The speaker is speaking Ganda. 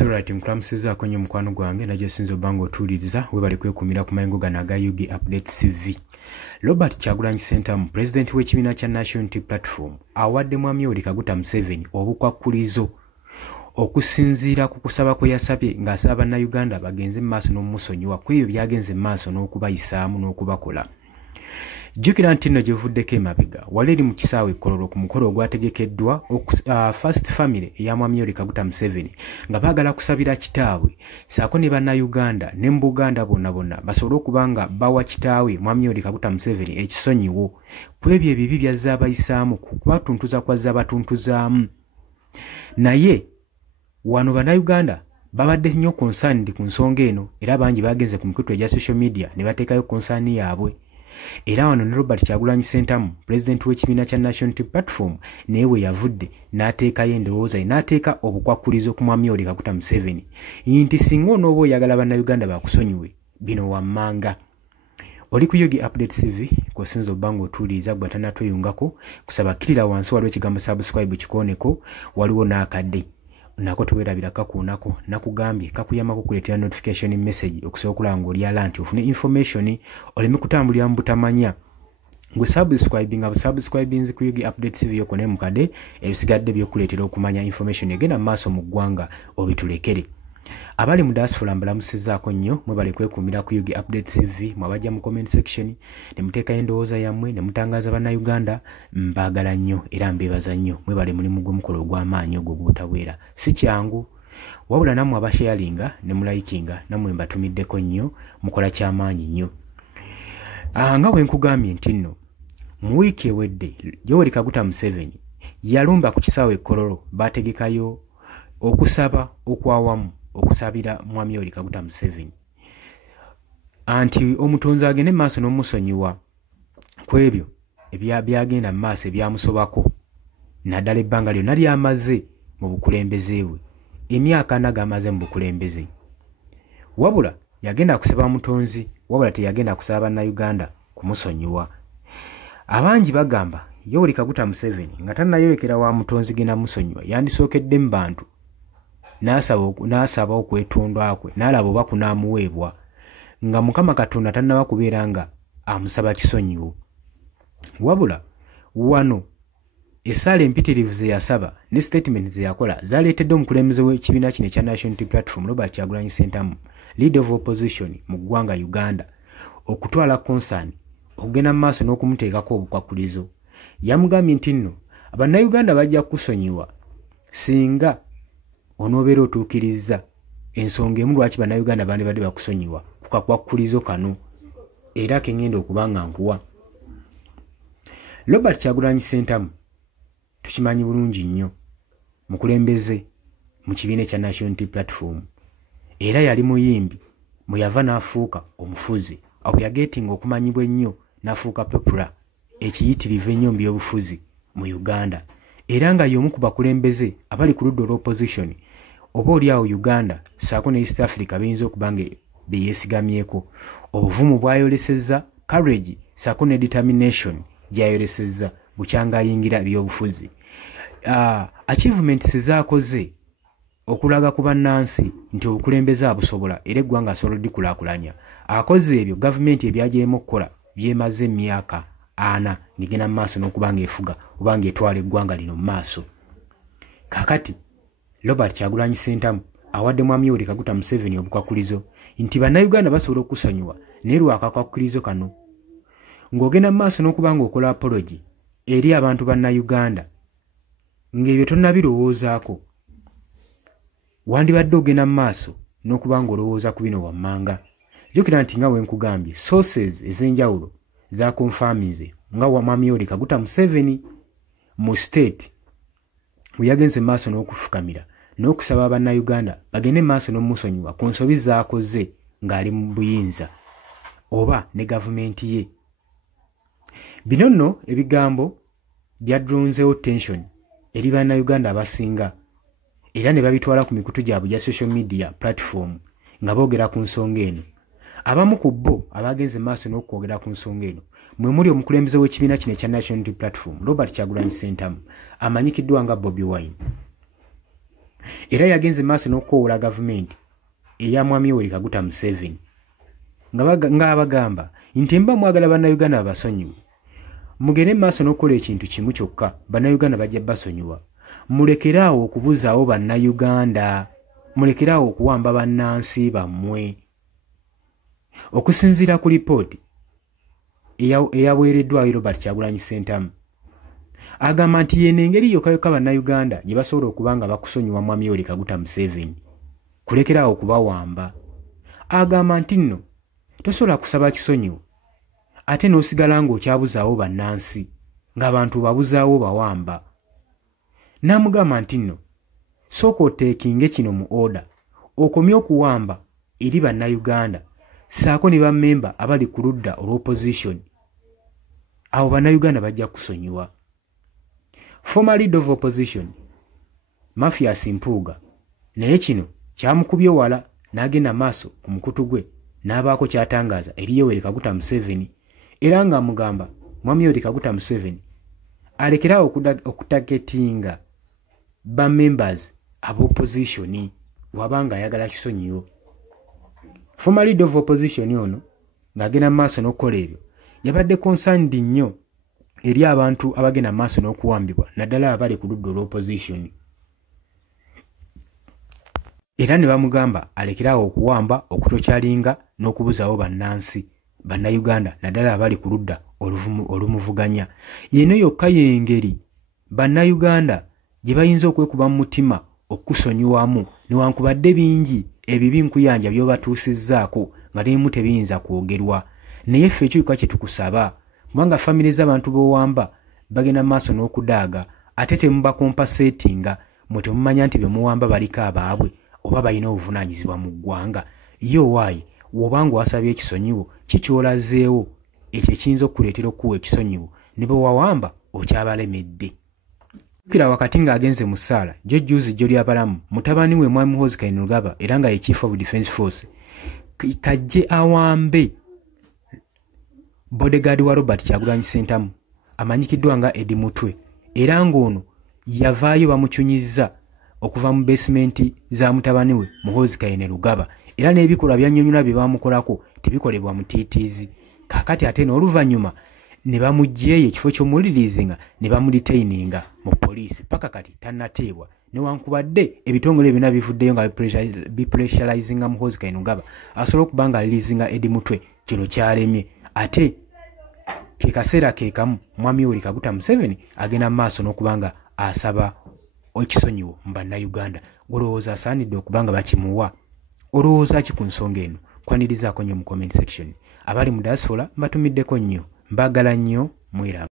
Alright, nkulamusiza akonyo mukwano gwange najjo sinzo bango otuliriza we bali kwekumira ku mayengo gana aga UG Update CV. Robert Kyagulanyi Ssentamu, President w'ekibiina kya National Unity Platform, awadde Mwami Yoweri Kaguta Museveni obukwakkulizo okusinziira ku kusaba kwe yasabye ng'asaba bannayuganda bagenze mu maaso n'omusonyiwa ku ebyo byagenze mu maaso n'okubayisaamu n'okubakola. Jjukira nti nno gyevuddeko emabega wali eri mu kisaawe Kololo ku mukolo ogwategekeddwa First Family eya Mwami Yoweri Kaguta Museveni nga baagala kusabira kitaawe saako ne bannayuganda ne mu Buganda bonna basobole okuba nga bawa kitaawe Mwami Yoweri Kaguta Museveni ekisonyiwo ku ebyo ebibi byazze abayisaamu kubatuntuza kwazze abatuntuzaamu. Naye wano bannayuganda babadde nnyo concerned ku nsonga eno era bangi bagenze ku mikutu egya social media ne bateekayo concern yaabwe. Era wano ne Robert Kyagulanyi Ssentamu, President w'ekibiina kya National Unity Platform, naye we yavudde n'ateekayo endowooza n'ateeka obukwakkulizo ku Mwami Yoweri Kaguta Museveni nti singa onooba oyagala bannayuganda bakusonyiwe bino wammanga. Oli ku UG Update CV kosinzo bango otuliza gwa tanatweyungako kusaba kirira wansi waliwo ekigambo subscribe kikooneko waliwo n'akadde nako tuwerabira kakuunako nakugambye kakuyamako kuleetera notification message okusobola okulanga oli alanti ofune information oleme kutambulira mu butamanya gwe subscribing ku UG Update CV yokone mukade ebisigadde byokuleetera okumanya information egenda mu maaso mu ggwanga obitulekere. Abali mu diaspora mbalamusizaako nnyo mwe bali kwekumira ku UG Update CV mwabajja mu comment section ne muteeka endowooza yammwe ne mutangaza bannayuganda mbaagala nnyo era mbeebaza nnyo mwe bali mulimu gw'omukolo ogw'amaanyi ogwo ogubutaweera si kyangu wabula nammwe abasharinga ne mulayikinga nammwe mbatumiddeko nnyo mukola ky'amaanyi nnyo. Nga bwe nkugambye nti nno mu wiiki ewedde Yoweri Kaguta Museveni yalumba ku kisaawe Kololo baategekayo okusaba okwawamu okusabira Mwami Yoweri Kaguta Museveni anti omutonzi agende maaso n'omusonyiwa ku ebyo byagenda mu maaso ebyamusobako naddala ebbanga lyonna lyamaze mu bukulembeze bwe emyaka 4 gamaze mu bukulembeze wabula yagenda kusaba mutonzi wabula teyagenda kusaba bannayuganda kumusonyiwa. Abangi bagamba Yoweri Kaguta Museveni nga tannayolekera wa mutonzi gena musonyiwa yandisookedde mu bantu n'asaba okwetondwa kwe n'alaba oba kunaamuweebwa nga Mukama Katonda tannaba kubeera nga amusaba kisonyiwo. Wabula wano essaala empitirivu ze yasaba ne statement ze yakola zaleetedde omukulembeze w'ekibiina kino ekya National Unity Platform Robert Kyagulanyi Ssentamu, leader of opposition mu ggwanga Uganda, okutwala concern okugenda mu maaso n'okumuteekako obukwakkulizo. Yamugambye nti nno abannayuganda bajja kusonyiwa singa onoobeera otuukiriza ensonga emu lwaki bannayuganda bandibadde bakusonyiwa ku kakwakkulizo kano era kengenda okuba nga nkuwa. Robert Kyagulanyi Ssentamu tukimanyi bulungi nnyo mukulembeze mu kibiina ekya National Unity Platform era yali muyimbi mwe yava n'afuuka omufuzi awo yageetinga okumanyibwa ennyo n'afuuka popular ekiyitirivu ennyo mu byobufuzi mu Uganda era nga y'omu ku bakulembeze abali ku ludda olw'opposition oba oli awo Uganda saako ne East Africa beyinza okuba nga beyeesigamyeko obuvumu bwayolesezza courage saako ne determination gyayolesezza bukyanga ayingira byobufuzi. Achievements zaakoze okulaga ku bannansi nti obukulembeze abusobola era eggwanga asobola dikulaakulanya akoze ebyo gavumenti ebyagiremu okukola byemaze emyaka 4 ngigenda mu maaso n'okuba nga efuga oba nga etwala eggwanga lino mu maaso. Kakati Robert Kyagulanyi Ssentamu awadde Mwami Yoweri Kaguta Museveni obukwakkulizo nti bannayuganda basobola okusonyiwa naye lwakakwakkulizo kano ng'ogenda mu maaso n'okuba nga okola apology eri abantu bannayuganda ng'ebyo tonnabirowoozaako wandibadde ogenda mu maaso n'okuba nga olowooza ku bino wammanga. Jjukira nti nga bwe nkugambye sources ez'enjawulo za confirminze nga wa Mwami Yoweri Kaguta Museveni mu state we yagenze maaso n'okufukamira n'okusaba bannayuganda bagende maaso n'omusonyiwa ku nsobi zaakoze ng'ali mu buyinza oba ne gavumenti ye. Bino nno ebigambo byadronzeewo tension eri bannayuganda abasinga era ne babitwala ku mikutu gyabwe gya social media platform nga boogera ku nsonga eno. Abamu ku bo abagenze maaso n'okwogera ku nsonga eno mwe muli omukulembeze w'ekibiina kino ekya National Unity Platform Robert Kyagulanyi Ssentamu amanyikiddwa nga Bobi Wine. era yagenze maaso n'okukoola gavumenti eya mwami Yoweri Kaguta Museveni nga abagamba nti mba mwagala bannayuganda babasonyiwe, mugende maaso n'okukola ekintu kimu kyokka bannayuganda bajja basonyiwa. Mulekeraawo okubuzaawo bannayuganda, mulekeraawo okuwamba bannansi bammwe. Okusinziira ku lipooti eyaweereddwayo Robert Kyagulanyi Ssentamu, agamba nti yeno engeri yokka bannayuganda gye basobola okuba nga bakusonyiwa mwami Yoweri Kaguta Museveni, kulekeraawo okubawamba. Agamba nti nno tosobola kusaba kisonyiwo ate n'osigala ng'okyabuzaawo bannansi ng'abantu babuzaawo bawamba. N'amugamba nti nno sooka oteekinge kino mu oda, okomye okuwamba eri bannayuganda saako ne bammemba abali ku ludda olw'opposition. Awo bannayuganda bajja kusonyiwa. Former leader of opposition Mathias Mpuuga naye kino kyamukubye wala n'agenda maaso ku mukutu gwe n'abaako kyatangaaza eri Yoweri Kaguta Museveni, era ng'amugamba mwami Yoweri Kaguta Museveni alekerawo okutagetinga ba members ab'opposition wabanga ayagala kisonyiwo. Former leader of opposition ono ng'agenda maaso n'okukola ebyo yabadde concerned nnyo eri abantu abagenda maaso n'okuwambibwa naddala abali ku ludda olw'opposition, era ne bamugamba alekerawo okuwamba, okutokyalinga n'okubuzaawo bannansi bannayuganda naddala abali ku ludda olumuvuganya. Yeno yokka y'engeri bannayuganda gye bayinza okwekuba mu mutima okusonyiwamu, newankubadde bingi ebibi nkuyanja by'obatuusizzaako nga n'emu tebiyinza kwogerwa. Naye ffe ekyuka kye tukusaba, kubanga famire z'abantu b'owamba bagenda maaso n'okudaaga ate temubakompasetinga, mwe temumanya nti bye muwamba baliko abaabwe oba balina obuvunaanyizibwa mu ggwanga. Ye owaayi w'obanga wasabye ekisonyiwo kikyolazeewo, ekyo kiyinza okukuleetera okuwa ekisonyiwo ne bwe wawamba okyabalemedde. Kira wakati ng'agenze mu ssaala Jjuuzi Jjolya-Balamu mutabani we mwami Muhoozi Kainerugaba era nga ye Chief of Defence Force kajje awambe bodyguard wa Robert Kyagulanyi Ssentamu amanyikiddwa nga Eddie Mutwe, era ng'ono yavaayo bamukyunyizza okuva mu basementi za mutabani we Muhoozi Kainerugaba, era n'ebikolwa byannyonnyola bye bamukolako tebikolebwa mutiitiizi. Kaakati ate n'oluvannyuma ne bamuggyeeyo ekifo ky'omuwulirizinga ne bamudetaininga mu poliisi paka kati tannateebwa, newankubadde ebitongole byonna bivuddeyo nga bipressurizinga Muhoozi Kainerugaba asobola okuba nga alirizinga Eddie Mutwe. Kino kyalemye ate ke kaseera ke kamu mwami Yoweri Kaguta Museveni agenda maaso n'okuba nga asaba ekisonyiwo mu bannayuganda. Olowooza asaanidde okuba nga bakimuwa? Olowooza ki ku nsonga eno? Kwanirizaako nnyo mu comment section. Abali mu diaspora mbatumiddeko nnyo, mbagala nnyo, mwera.